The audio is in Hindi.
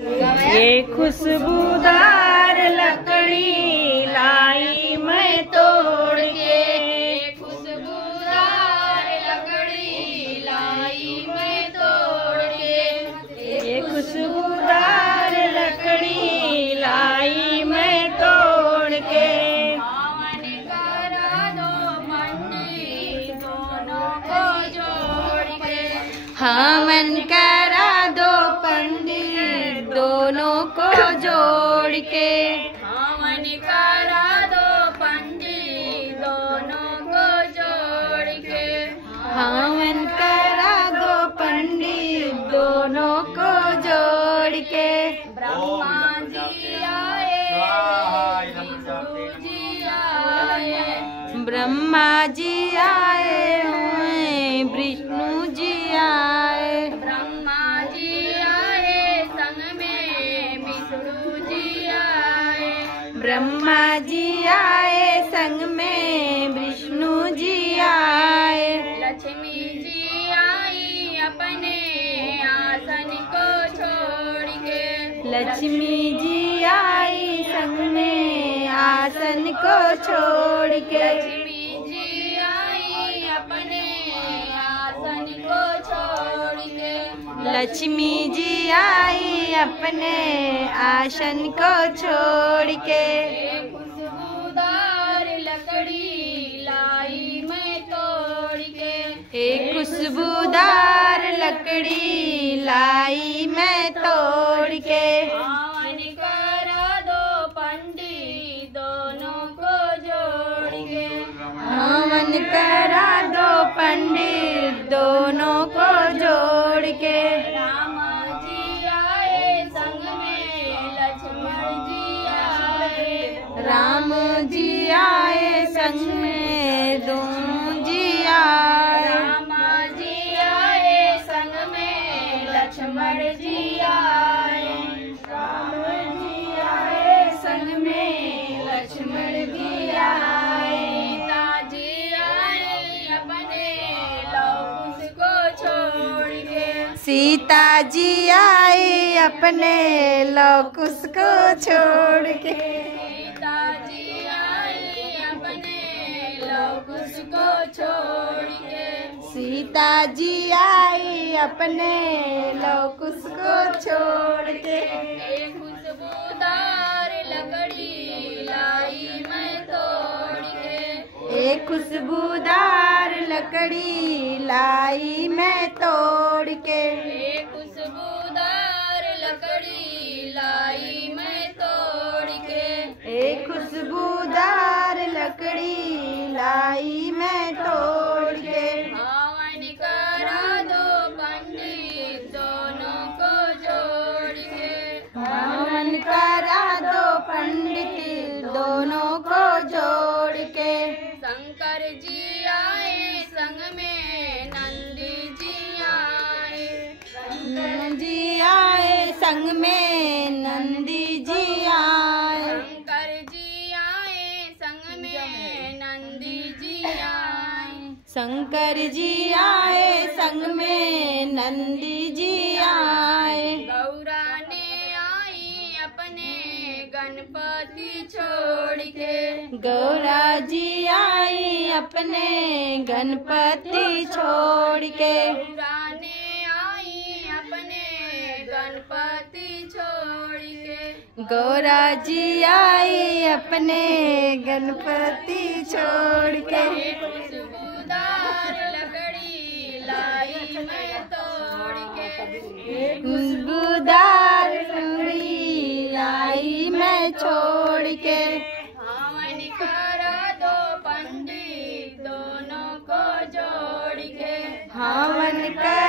ये खुशबूदार लकड़ी लाई मैं तोड़ के, खुशबूदार लकड़ी लाई मैं तोड़ के, ये खुशबूदार लकड़ी लाई मैं तोड़ के। हवन करा दो पंडित दोनों को जोड़ के, हवन करा दो पंडित दोनों को जोड़ के, हवन करा दो पंडित दोनों को जोड़ के, हवन करा दो पंडित दोनों को जोड़ के। ब्रह्मा जी आए विष्णु जी आए, ब्रह्मा जी आए हुए विष्णु जी आए, ब्रह्मा जी आए संग में विष्णु जी आए, ब्रह्मा जी आए संग में विष्णु जी आए, लक्ष्मी जी आई अपने आसन को छोड़ के, लक्ष्मी जी आई संग में आसन को छोड़ के, लक्ष्मी जी आई अपने आसन को छोड़ के, लक्ष्मी जी आई अपने आसन को छोड़ के। एक खुशबूदार लकड़ी लाई मैं तोड़ के, एक खुशबूदार लकड़ी लाई मैं तोड़ के, हवन करा दो पंडित दोनों को जोड़ के, हवन करा दो पंडित दोनों को जोड़ के। राम जी आए संग में लक्ष्मण जी आए, राम जी आए संग में दोनों जी आए, राम जी आए संग में लक्ष्मण जी आए, राम जी आए संग में लक्ष्मण जी आए, सीता जी आई अपने लव को छोड़ के, सीता जी आई अपने लौकुश को छोड़ के, सीता जी आई अपने लव को छोड़ के, सीता जी आई अपने लौकुश को छोड़ के। एक खुशबूदार लकड़ी लाई मैं तोड़ के, एक खुशबूदार लकड़ी लाई मैं तोड़ के, एक खुशबूदार लकड़ी लाई मैं तोड़ के, एक खुशबूदार लकड़ी लाई मैं तोड़ के। हवन करा दो पंडित दोनों को जोड़ के, हवन करा दो पंडित दोनों को जोड़ के, शंकर जी आए संग में नंदी जी आए, नंद जी आए संग में नंदी जी आए, शंकर जी आए संग में नंदी जी आए, शंकर जी आए संग में नंदी जी आए, गौरा ने आई अपने गणपति छोड़ के, गौरा जी आई अपने गणपति छोड़ के, गौरा ने आई अपने गणपति छोड़ के, गौरा जी आई अपने गणपति छोड़ के। खुशबूदार लकड़ी लाई मैं तोड़ के, खुशबूदार लकड़ी लाई मैं छोड़ के, हवन करा दो पंडित दोनों को जोड़ के, हवन कर